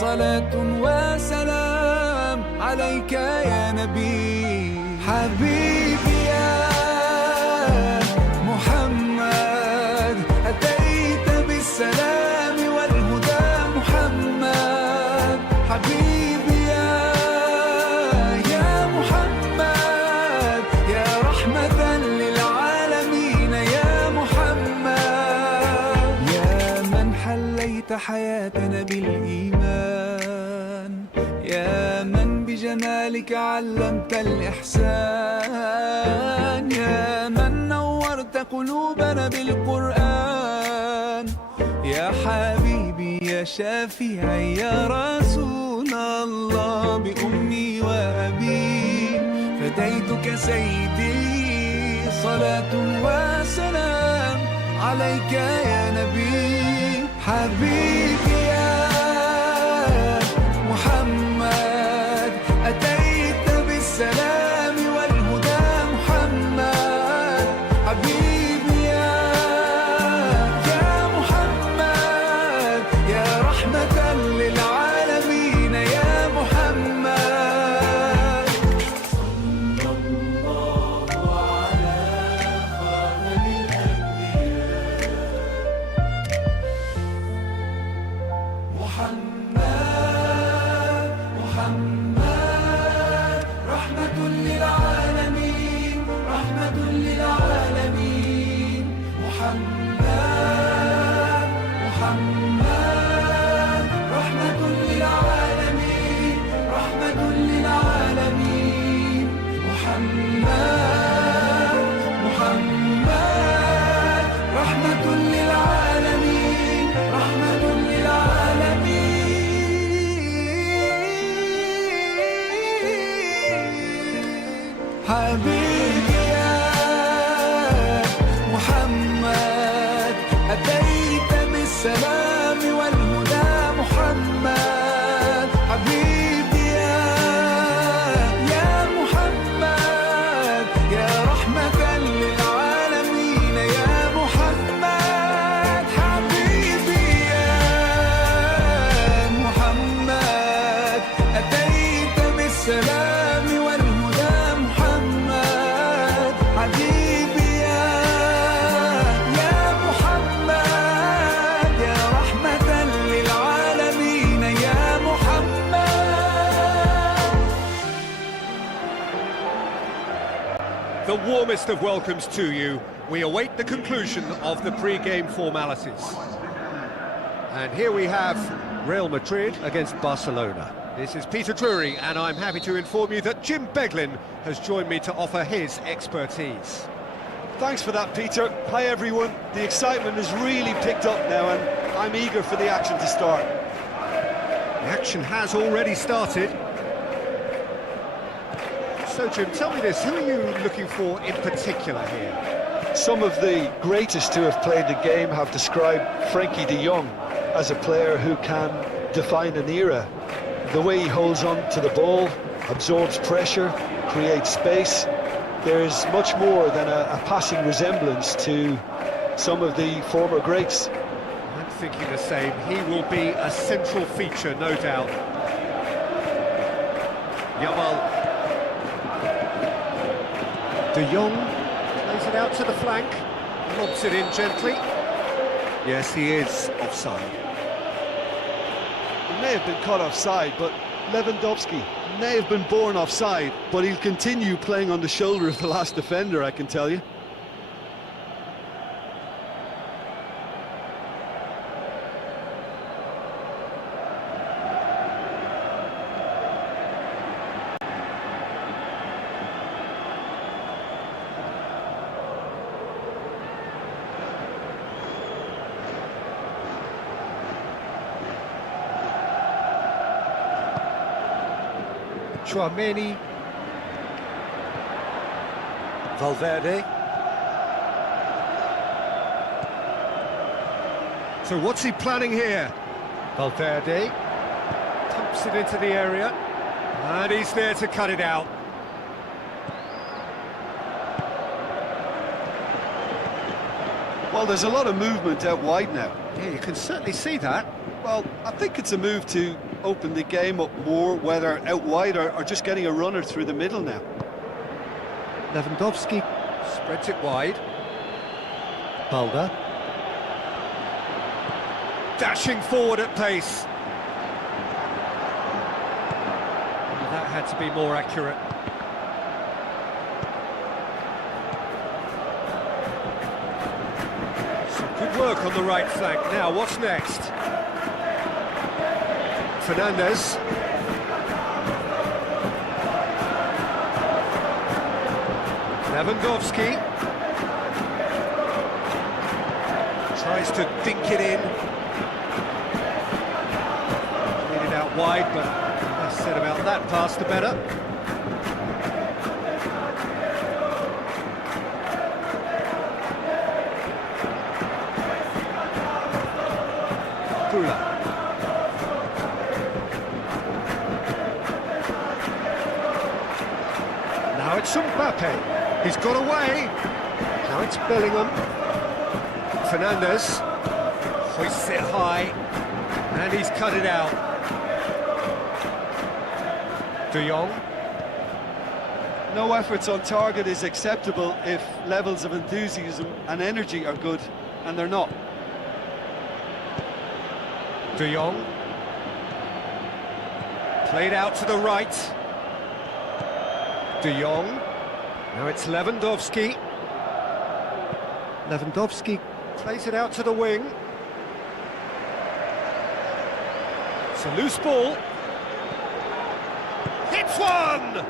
صلاة وسلام عليك يا نبي. حبيبي يا محمد، أتيت بالسلام والهدى محمد. حبيبي يا محمد، يا رحمة للعالمين يا محمد. يا من حليت حياتنا بالإيمان، يا من بجمالك علمت الإحسان، يا من نورت قلوبنا بالقرآن. يا حبيبي يا شافعي يا رسول الله، بأمي وأبي فديتك سيدي. صلاة وسلام عليك يا نبي. حبيبي يا محمد، أتيت بالسلام والهدى محمد. حبيبي يا محمد، يا رحمة للعالمين يا محمد. صلى الله على خاتم الأنبياء محمد. محمد رحمة للعالمين، رحمة للعالمين. محمد محمد رحمة للعالمين، رحمة للعالمين. محمد محمد رحمة للعالمين، رحمة للعالمين. حبيبي يا محمد، أتيت بالسلام والهدى محمد. حبيبي يا محمد، يا رحمة للعالمين يا محمد. حبيبي يا محمد، أتيت بالسلام والهدى محمد. حبيبي يا محمد، يا رحمة للعالمين يا محمد. The warmest of welcomes to you. We await the conclusion of the pre-game formalities. And here we have Real Madrid against Barcelona. This is Peter Drury, and I'm happy to inform you that Jim Beglin has joined me to offer his expertise. Thanks for that, Peter. Hi, everyone. The excitement has really picked up now, and I'm eager for the action to start. The action has already started. So, Jim, tell me this, who are you looking for in particular here? Some of the greatest who have played the game have described Frankie de Jong as a player who can define an era. The way he holds on to the ball, absorbs pressure, creates space. There's much more than a passing resemblance to some of the former greats. I'm thinking the same. He will be a central feature, no doubt. Yamal. De Jong plays it out to the flank, lobs it in gently. Yes, he is offside. He may have been caught offside, but Lewandowski may have been born offside, but he'll continue playing on the shoulder of the last defender, I can tell you. Chouameni, Valverde. So what's he planning here? Valverde pumps it into the area, and he's there to cut it out. Well, there's a lot of movement out wide now. Yeah, you can certainly see that. Well, I think it's a move to open the game up more, whether out wide or just getting a runner through the middle now. Lewandowski spreads it wide. Balda. Dashing forward at pace. That had to be more accurate. Some good work on the right flank. Now, what's next? Fernandez. Lewandowski. Tries to dink it in. Played it out wide, but less said about that pass, the better. Gula. Now it's Mbappe. He's got away. Now it's Bellingham. Fernandez hoists it high, and he's cut it out. De Jong. No efforts on target is acceptable if levels of enthusiasm and energy are good, and they're not. De Jong. Played out to the right. De Jong. Now it's Lewandowski. Lewandowski plays it out to the wing. It's a loose ball. Hits one!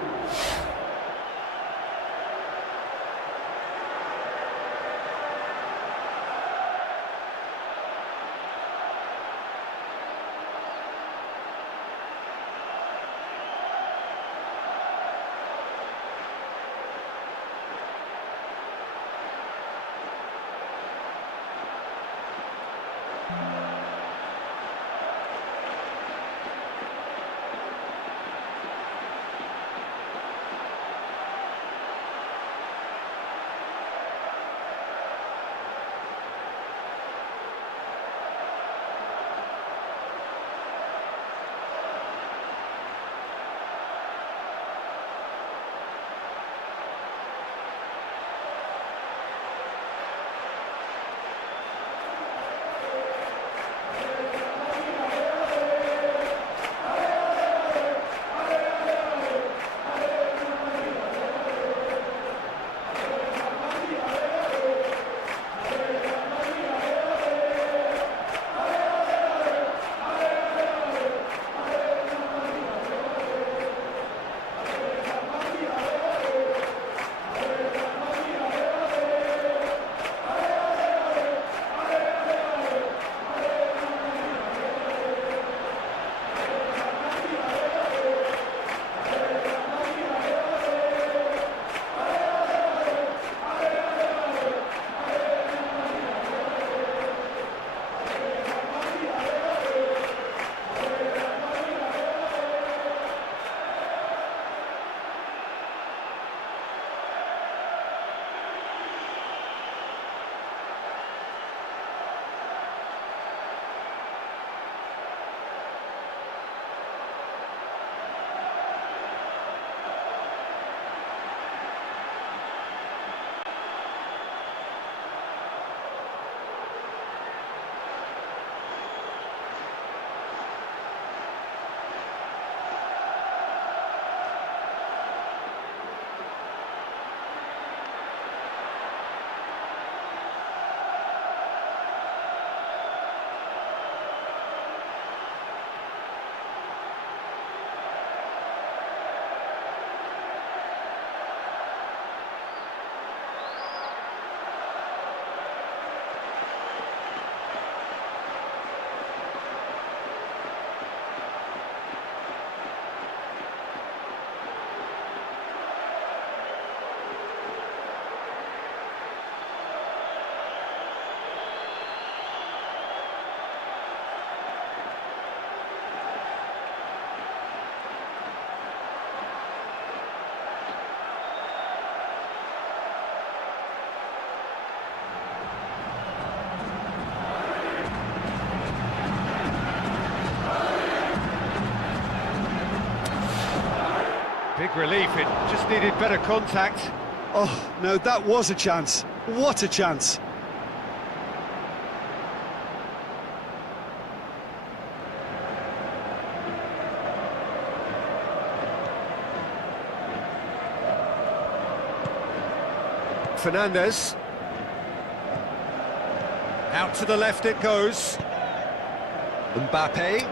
Big relief, it just needed better contact. Oh, no, that was a chance. What a chance. Fernandez. Out to the left it goes. Mbappe.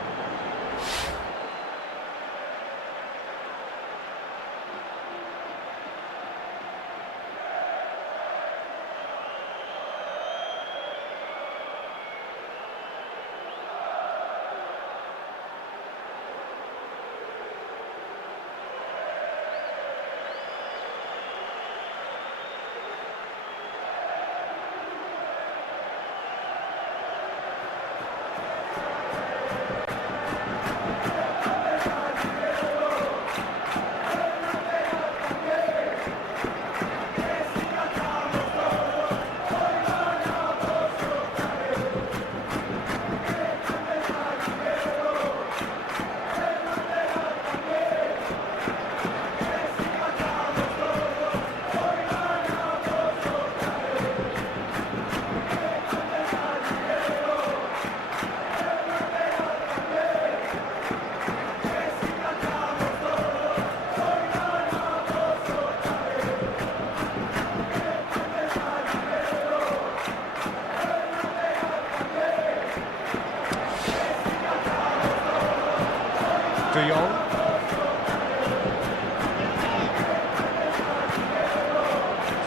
De Jong.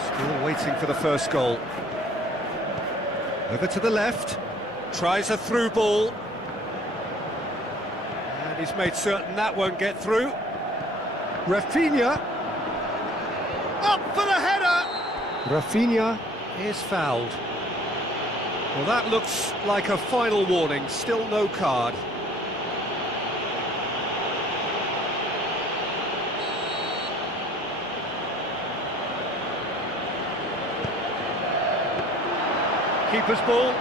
Still waiting for the first goal. Over to the left. Tries a through ball. And he's made certain that won't get through. Rafinha. Up for the header! Rafinha is fouled. Well, that looks like a final warning. Still no card. Keeper's ball.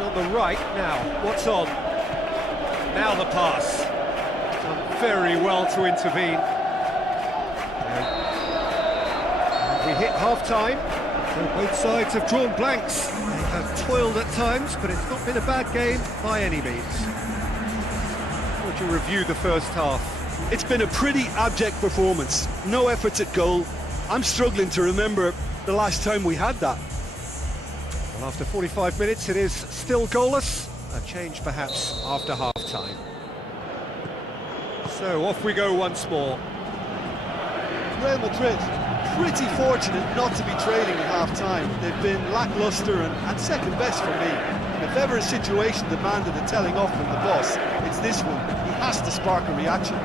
On the right now, what's on? Now the pass. Done very well to intervene. And we hit half-time. So both sides have drawn blanks. They have toiled at times, but it's not been a bad game by any means. How would you review the first half? It's been a pretty abject performance. No efforts at goal. I'm struggling to remember the last time we had that. Well, after 45 minutes, it is still goalless. A change, perhaps, after half-time. So, off we go once more. Real Madrid, pretty fortunate not to be trailing at half-time. They've been lacklustre and second best for me. And if ever a situation demanded a telling off from the boss, it's this one. He has to spark a reaction.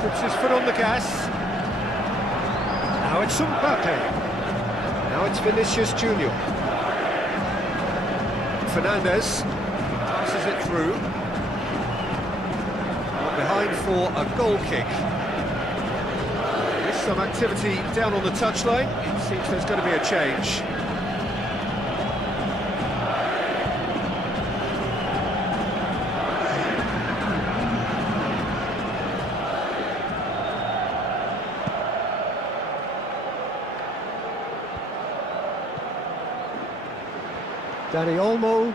Puts his foot on the gas. Now it's Mbappe. Now it's Vinicius Junior. Fernandez passes it through. Not behind for a goal kick. There's some activity down on the touchline. It seems there's going to be a change. Dani Olmo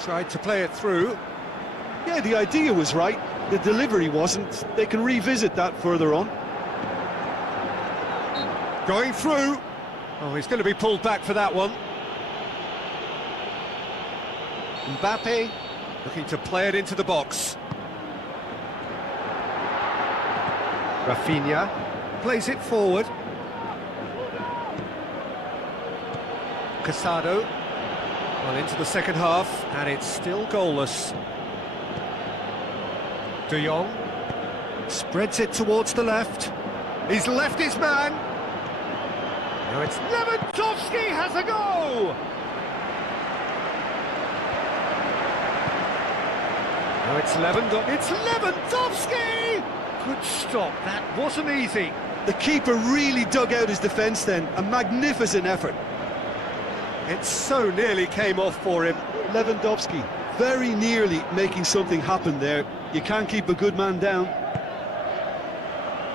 tried to play it through. Yeah, the idea was right. The delivery wasn't. They can revisit that further on. Going through. Oh, he's going to be pulled back for that one. Mbappe looking to play it into the box. Rafinha plays it forward. Casado. Well, into the second half, and it's still goalless. De Jong spreads it towards the left. He's left his man. Now it's Lewandowski has a go. Now it's Lewandowski. Good stop. That wasn't easy. The keeper really dug out his defence then. A magnificent effort. It so nearly came off for him. Lewandowski very nearly making something happen there. You can't keep a good man down.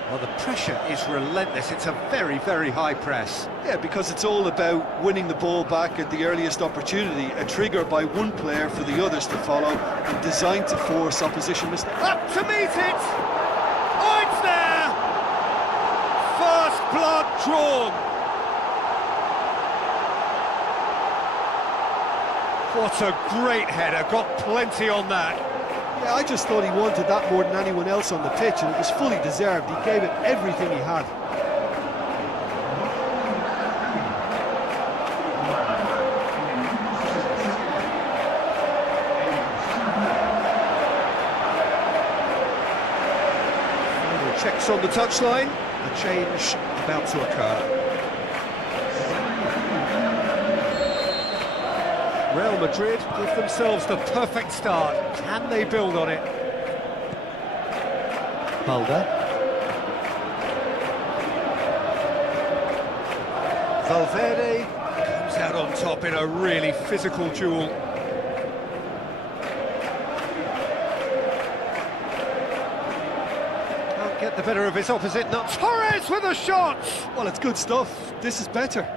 Well, the pressure is relentless. It's a very, very high press. Yeah, because it's all about winning the ball back at the earliest opportunity, a trigger by one player for the others to follow, and designed to force opposition mistakes. Up to meet it! Oh, it's there! First blood drawn! What a great header, got plenty on that. Yeah, I just thought he wanted that more than anyone else on the pitch, and it was fully deserved. He gave it everything he had. Final checks on the touchline, a change about to occur. Real Madrid give themselves the perfect start. Can they build on it? Balda. Valverde comes out on top in a really physical duel. Can't get the better of his opposite. Not Torres with a shot! Well, it's good stuff. This is better.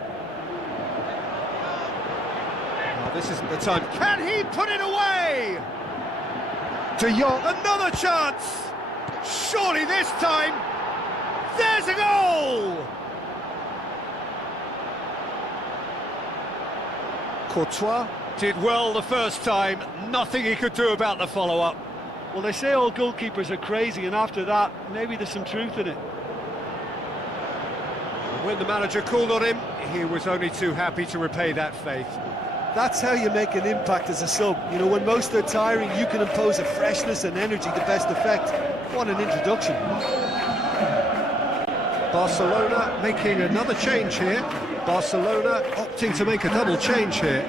This isn't the time. Can he put it away? De Jong, another chance! Surely this time, there's a goal! Courtois did well the first time, nothing he could do about the follow-up. Well, they say all goalkeepers are crazy, and after that, maybe there's some truth in it. When the manager called on him, he was only too happy to repay that faith. That's how you make an impact as a sub. You know, when most are tiring, you can impose a freshness and energy to best effect. What an introduction. Barcelona making another change here. Barcelona opting to make a double change here.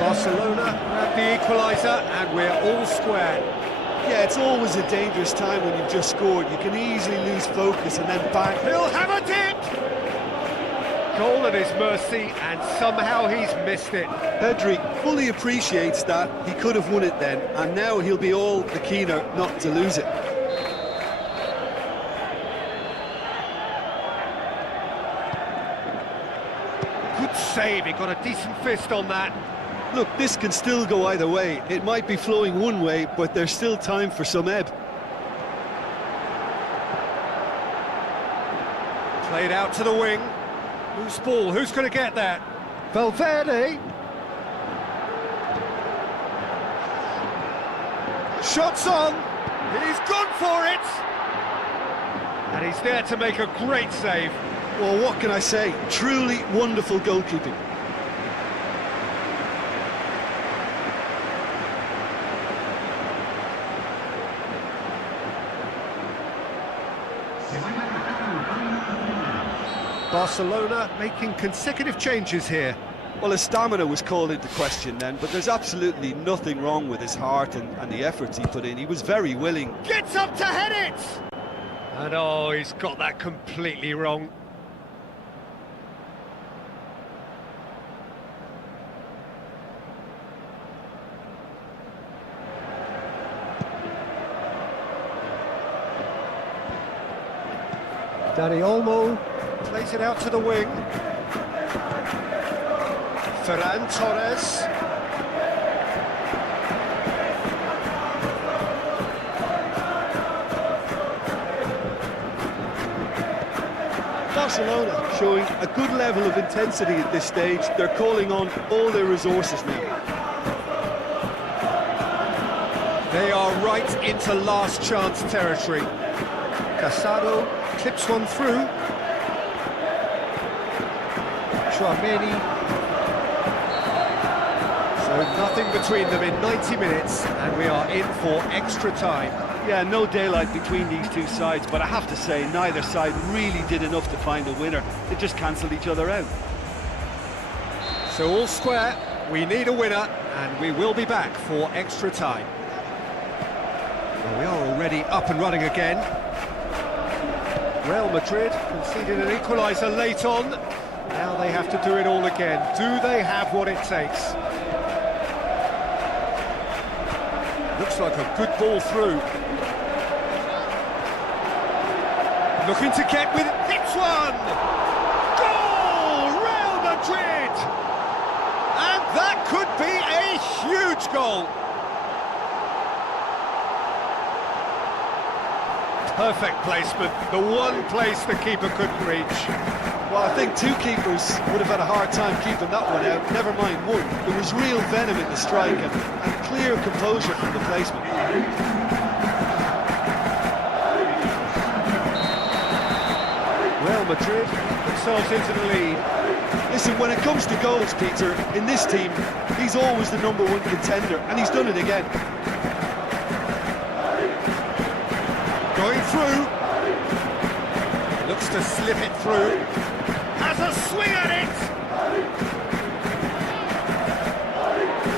Barcelona grab the equaliser, and we're all square. Yeah, it's always a dangerous time when you've just scored. You can easily lose focus and then bang. He'll have a dip! Goal at his mercy, and somehow he's missed it. Pedri fully appreciates that. He could have won it then, and now he'll be all the keener not to lose it. Good save, he got a decent fist on that. Look, this can still go either way. It might be flowing one way, but there's still time for some ebb. Played out to the wing. Loose ball, who's going to get that? Valverde. Shots on. He's gone for it. And he's there to make a great save. Well, what can I say? Truly wonderful goalkeeping. Barcelona making consecutive changes here. Well, his stamina was called into question then, but there's absolutely nothing wrong with his heart and the efforts he put in. He was very willing. Gets up to head it! And oh, he's got that completely wrong. Dani Olmo plays it out to the wing. Ferran Torres. Barcelona showing a good level of intensity at this stage. They're calling on all their resources now. They are right into last chance territory. Casado clips one through. Chouameni. So nothing between them in 90 minutes, and we are in for extra time. Yeah, no daylight between these two sides, but I have to say, neither side really did enough to find a winner. They just cancelled each other out. So all square, we need a winner, and we will be back for extra time. Well, we are already up and running again. Real Madrid conceded an equaliser late on. Now they have to do it all again. Do they have what it takes? Looks like a good ball through. Looking to get with it, hits one! Goal! Real Madrid! And that could be a huge goal. Perfect placement, the one place the keeper couldn't reach. Well, I think two keepers would have had a hard time keeping that one out, never mind one. There was real venom in the strike and clear composure from the placement. Real Madrid themselves into the lead. Listen, when it comes to goals, Peter, in this team, he's always the #1 contender, and he's done it again. Going through. Looks to slip it through. Has a swing at it!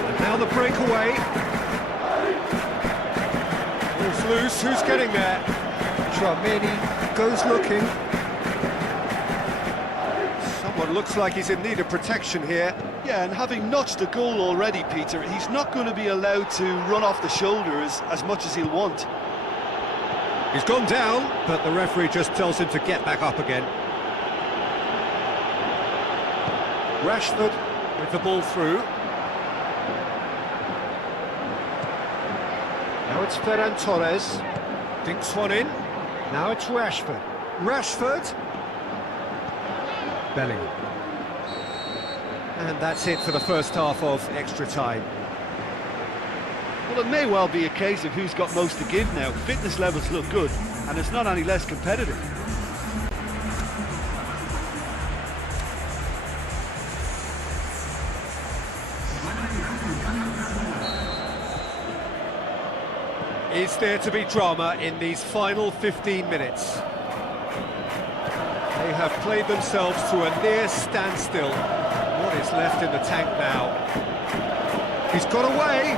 And now the breakaway. Ball's loose, who's getting there? Chouameni goes looking. Someone looks like he's in need of protection here. Yeah, and having notched a goal already, Peter, he's not going to be allowed to run off the shoulders as much as he'll want. He's gone down, but the referee just tells him to get back up again. Rashford with the ball through. Now it's Ferran Torres. Dinks one in. Now it's Rashford. Rashford. Bellingham. And that's it for the first half of extra time. Well, it may well be a case of who's got most to give now. Fitness levels look good, and it's not any less competitive. Is there to be drama in these final 15 minutes? They have played themselves to a near standstill. What is left in the tank now? He's got away.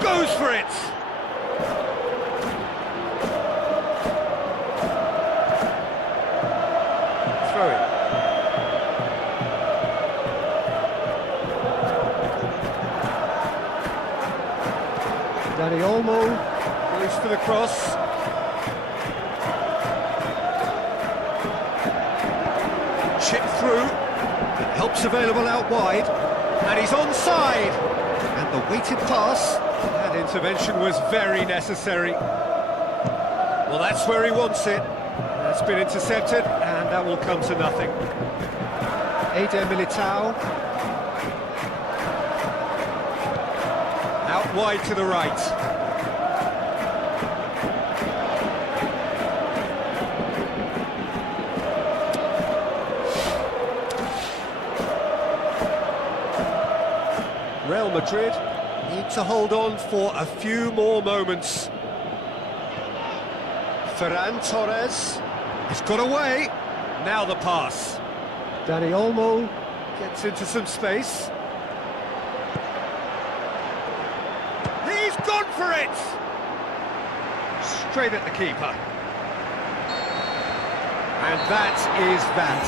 Goes for it! Throw it. Dani Olmo goes for the cross. Chip through. Help's available out wide. And he's onside. And the weighted pass. That intervention was very necessary. Well, that's where he wants it. That's been intercepted, and that will come to nothing. Eder Militao. Out wide to the right. Real Madrid need to hold on for a few more moments. Ferran Torres has got away. Now the pass. Dani Olmo gets into some space. He's gone for it! Straight at the keeper. And that is that.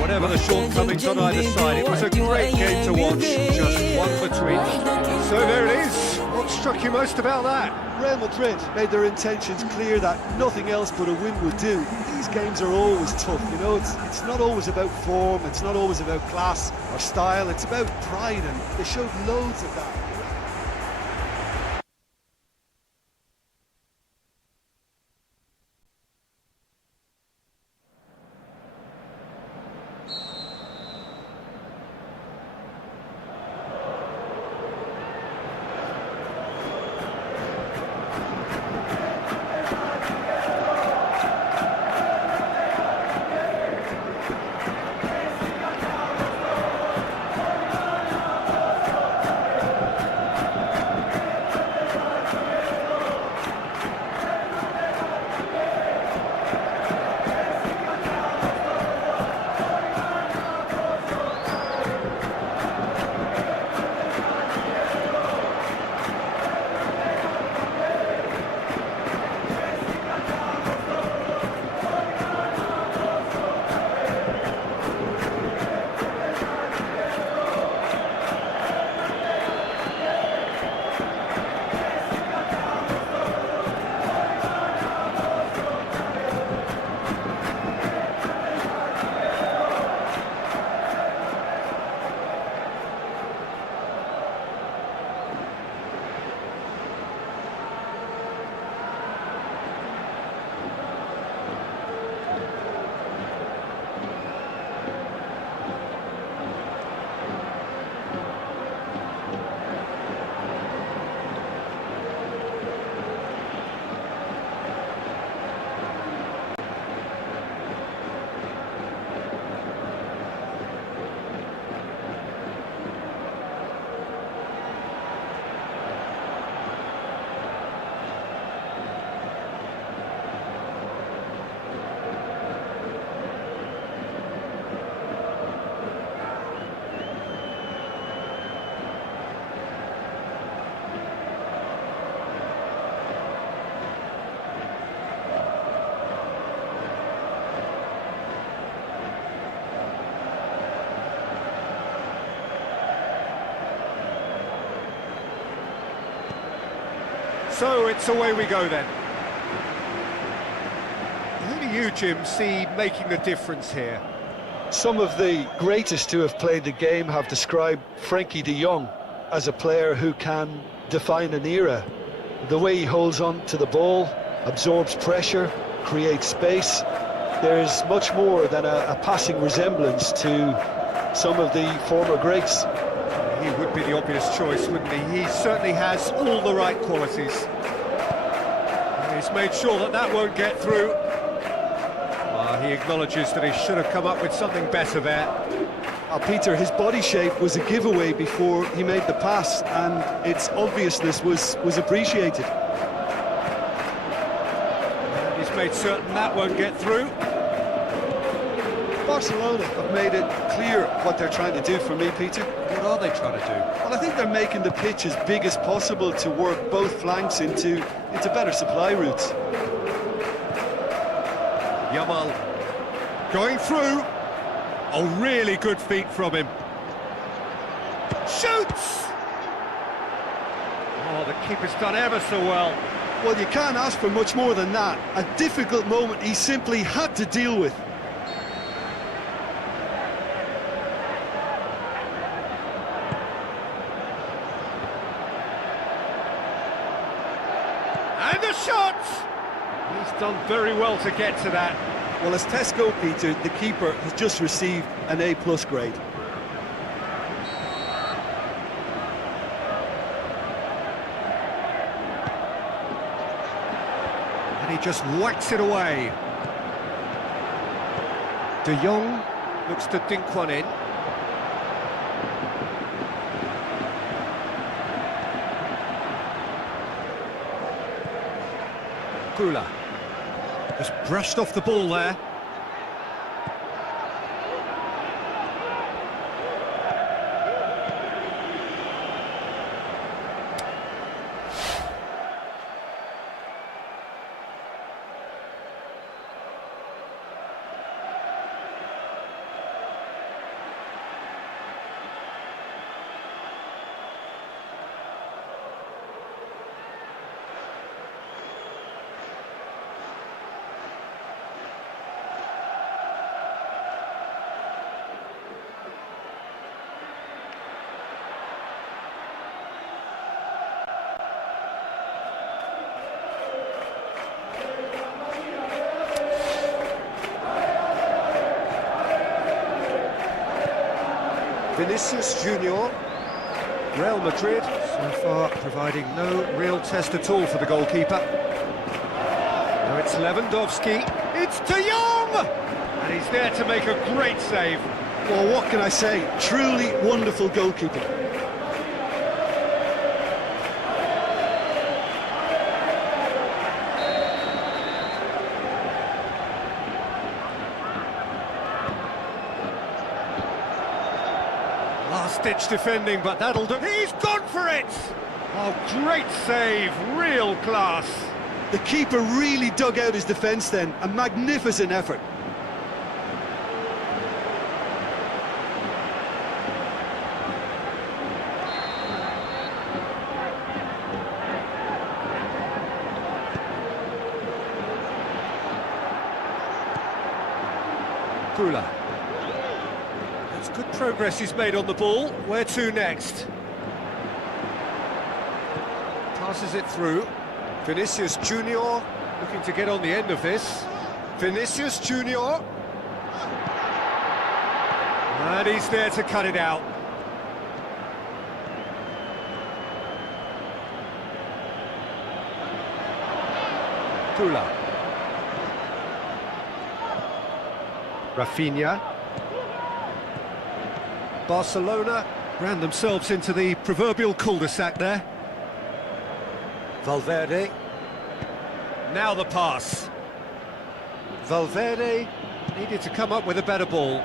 Whatever the shortcomings on either side, it was a great game to watch, just one between. So there it is. What struck you most about that? Real Madrid made their intentions clear that nothing else but a win would do. These games are always tough, you know, it's not always about form, it's not always about class or style, it's about pride, and they showed loads of that. So it's away we go then. Who do you, Jim, see making the difference here? Some of the greatest who have played the game have described Frankie de Jong as a player who can define an era. The way he holds on to the ball, absorbs pressure, creates space. There's much more than a passing resemblance to some of the former greats. He would be the obvious choice, wouldn't he? He certainly has all the right qualities. He's made sure that that won't get through. He acknowledges that he should have come up with something better there. Peter, his body shape was a giveaway before he made the pass, and its obviousness was appreciated. And he's made certain that won't get through. Barcelona have made it clear what they're trying to do for me, Peter. What are they trying to do? Well, I think they're making the pitch as big as possible to work both flanks into better supply routes. Yamal going through. Oh, really good feet from him. Shoots! Oh, the keeper's done ever so well. Well, you can't ask for much more than that. A difficult moment he simply had to deal with. And the shot! He's done very well to get to that. Well, as tests go, Peter, the keeper has just received an A+ grade. And he just whacks it away. De Jong looks to dink one in. Kula just brushed off the ball there. Vinicius Junior, Real Madrid, so far providing no real test at all for the goalkeeper. Now it's Lewandowski, it's De Jong! And he's there to make a great save. Well, what can I say? Truly wonderful goalkeeping. Last-ditch defending, but that'll do. He's gone for it! Oh, great save, real class. The keeper really dug out his defence then, a magnificent effort. Kula. That's good progress he's made on the ball. Where to next? Passes it through. Vinicius Junior looking to get on the end of this. Vinicius Junior. And he's there to cut it out. Kula. Rafinha. Barcelona ran themselves into the proverbial cul-de-sac there. Valverde. Now the pass. Valverde needed to come up with a better ball.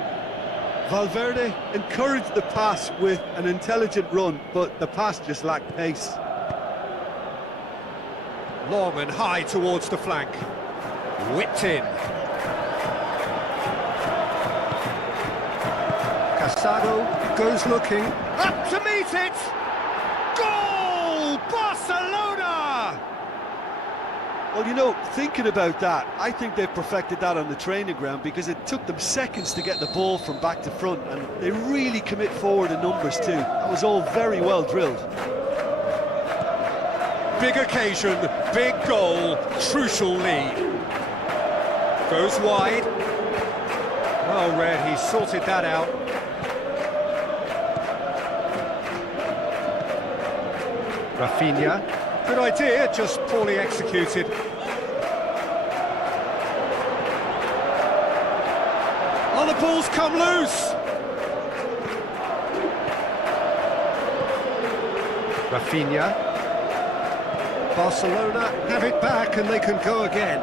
Valverde encouraged the pass with an intelligent run, but the pass just lacked pace. Long and high towards the flank. Whipped in. Casado goes looking. Up to meet it! Goal! Barcelona! Well, you know, thinking about that, I think they've perfected that on the training ground because it took them seconds to get the ball from back to front, and they really commit forward in numbers too. That was all very well drilled. Big occasion, big goal, crucial lead. Goes wide. Well read, he sorted that out. Rafinha. Good idea, just poorly executed. Oh, the ball's come loose! Rafinha. Barcelona have it back and they can go again.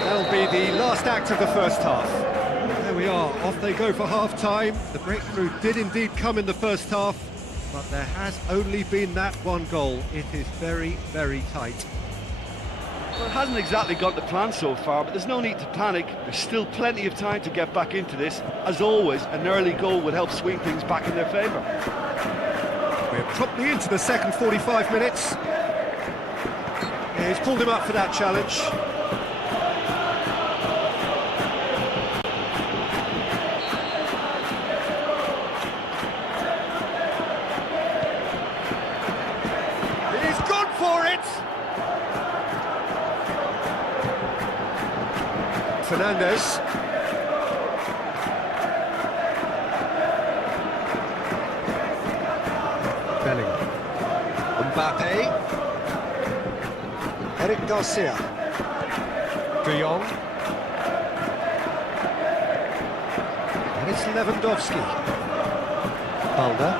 That'll be the last act of the first half. There we are, off they go for half-time. The breakthrough did indeed come in the first half, but there has only been that one goal. It is very, very tight. Well, it hasn't exactly got the plan so far, but there's no need to panic. There's still plenty of time to get back into this. As always, an early goal would help swing things back in their favour. We're promptly into the second 45 minutes. Yeah, he's pulled him up for that challenge. He's gone for it! Fernandes. Bellingham. Mbappe. Eric Garcia. De Jong. And it's Lewandowski. Balda.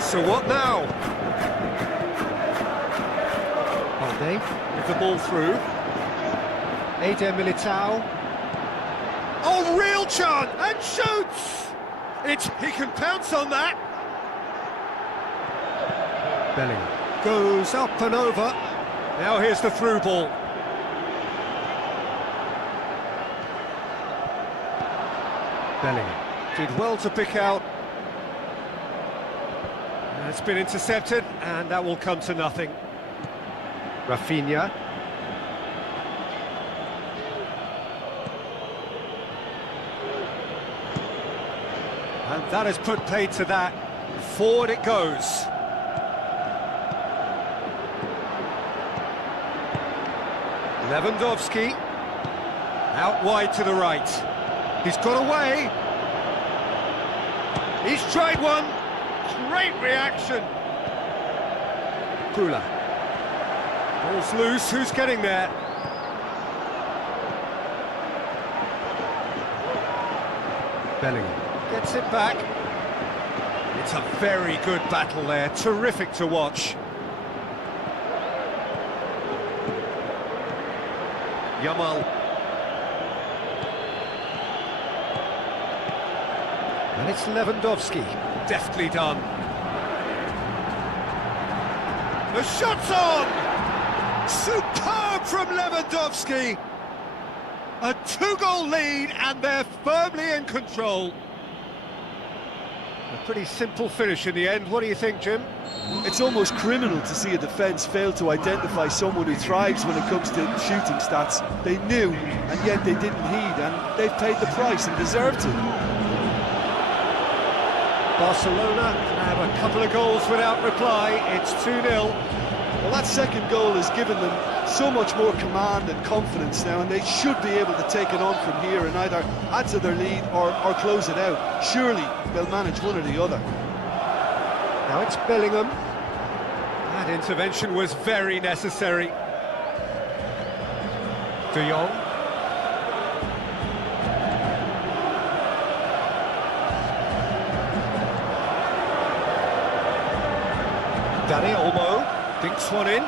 So what now? Balde. With the ball through. Eder Militao. Oh, real chance! And shoots! He can pounce on that. Bellingham goes up and over. Now here's the through ball. Bellingham did well to pick out. It's been intercepted, and that will come to nothing. Rafinha. And that has put paid to that. Forward it goes. Lewandowski, out wide to the right. He's got away. He's tried one. Great reaction. Krula. Ball's loose. Who's getting there? Bellingham gets it back. It's a very good battle there. Terrific to watch. Yamal. And it's Lewandowski. Deftly done. The shot's on! Superb from Lewandowski! A two-goal lead and they're firmly in control. A pretty simple finish in the end. What do you think, Jim? It's almost criminal to see a defence fail to identify someone who thrives when it comes to shooting stats. They knew, and yet they didn't heed, and they've paid the price and deserved to. Barcelona have a couple of goals without reply. It's 2-0. Well, that second goal has given them so much more command and confidence now, and they should be able to take it on from here and either add to their lead or close it out. Surely they'll manage one or the other. Now it's Bellingham. That intervention was very necessary. De Jong. Dani Olmo dinks one in.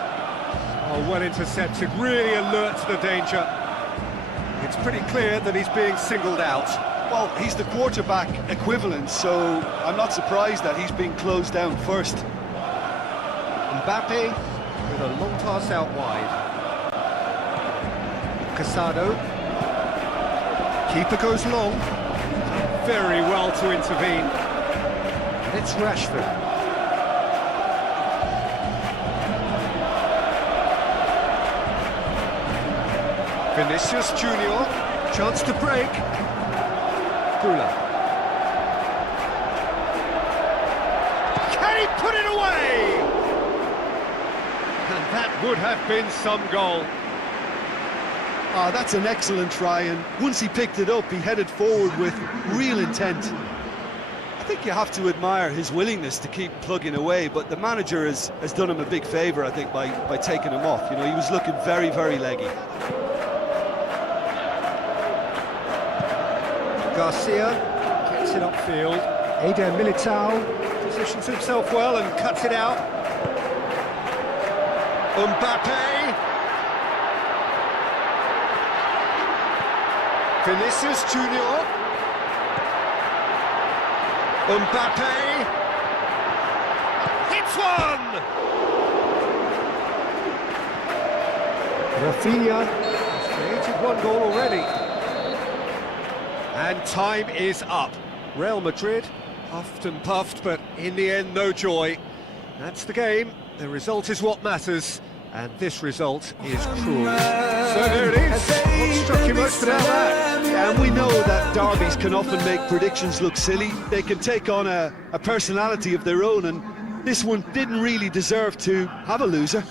Oh, well intercepted, really alert to the danger. It's pretty clear that he's being singled out. Well, he's the quarterback equivalent, so I'm not surprised that he's being closed down first. Mbappe with a long pass out wide. Casado. Keeper goes long. Very well to intervene. And it's Rashford. Vinicius Junior, chance to break. Kula. Can he put it away? And that would have been some goal. Ah, that's an excellent try, and once he picked it up, he headed forward with real intent. I think you have to admire his willingness to keep plugging away, but the manager has done him a big favour, I think, by taking him off. You know, he was looking very, very leggy. Garcia gets it upfield. Eder Militao positions himself well and cuts it out. Mbappe. Vinicius Junior. Mbappe. Hits one! Rafinha has created one goal already. And time is up. Real Madrid puffed and puffed, but in the end, no joy. That's the game. The result is what matters, and this result is cruel. So there it is. What struck you most about that? Yeah, and we know that derbies can often make predictions look silly. They can take on a personality of their own, and this one didn't really deserve to have a loser.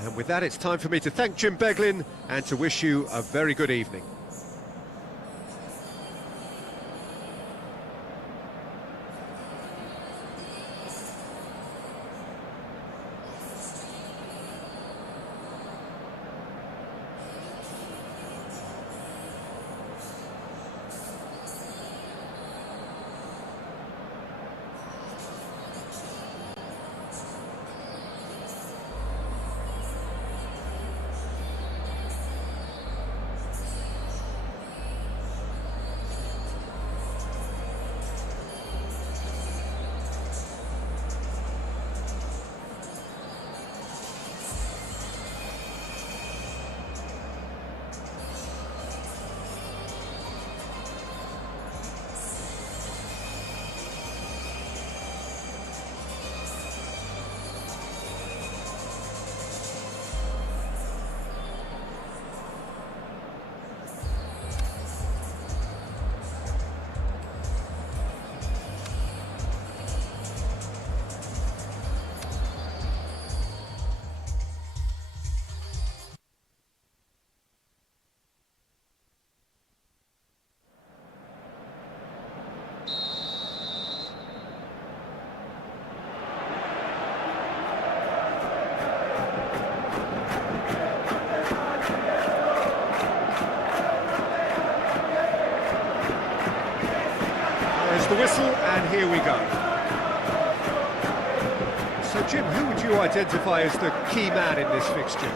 And with that, it's time for me to thank Jim Beglin and to wish you a very good evening. The whistle, and here we go. So, Jim, who would you identify as the key man in this fixture?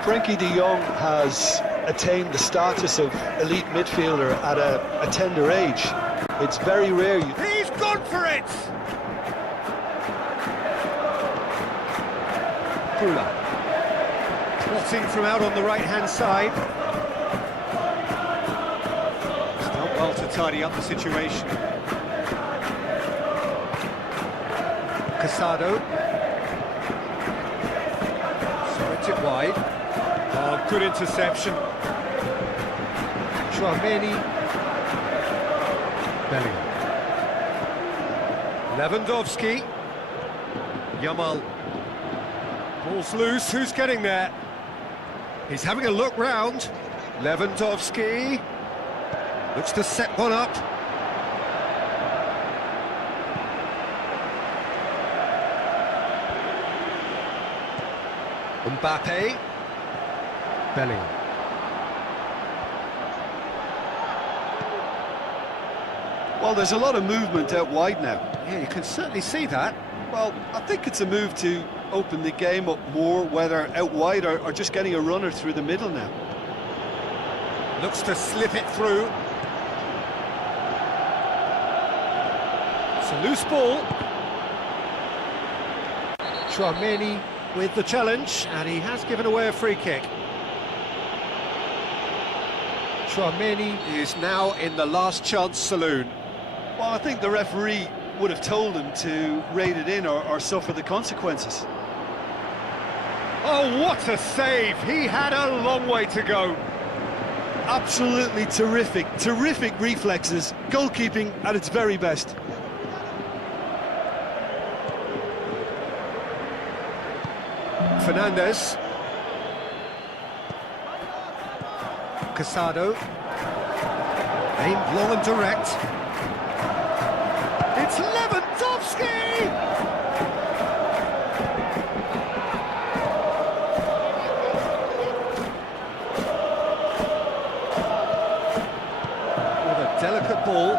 Frenkie de Jong has attained the status of elite midfielder at a tender age. It's very rare. He's gone for it! Kula. Plotting from out on the right-hand side. It's done well to tidy up the situation. Casado. Spreads it wide. Oh, good interception. Chouameni. Bellingham. Lewandowski. Yamal. Ball's loose. Who's getting there? He's having a look round. Lewandowski. Looks to set one up. Mbappe. Bellingham. Well, there's a lot of movement out wide now. Yeah, you can certainly see that. Well, I think it's a move to open the game up more, whether out wide or just getting a runner through the middle now. Looks to slip it through. It's a loose ball. Chouameni with the challenge, and he has given away a free kick. Chouameni is now in the last chance saloon. Well, I think the referee would have told him to rate it in or suffer the consequences. Oh, what a save! He had a long way to go. Absolutely terrific reflexes, goalkeeping at its very best. Fernandez. Casado. Aimed long and direct. It's Lewandowski! With a delicate ball.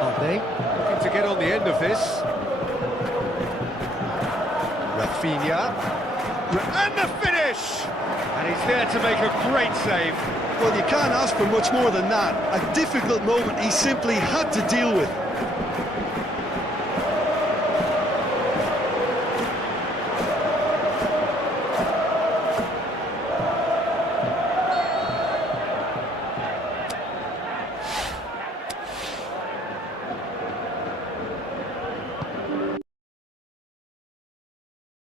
Are they looking to get on the end of this? Rafinha. And the finish! And he's there to make a great save. Well, you can't ask for much more than that. A difficult moment he simply had to deal with.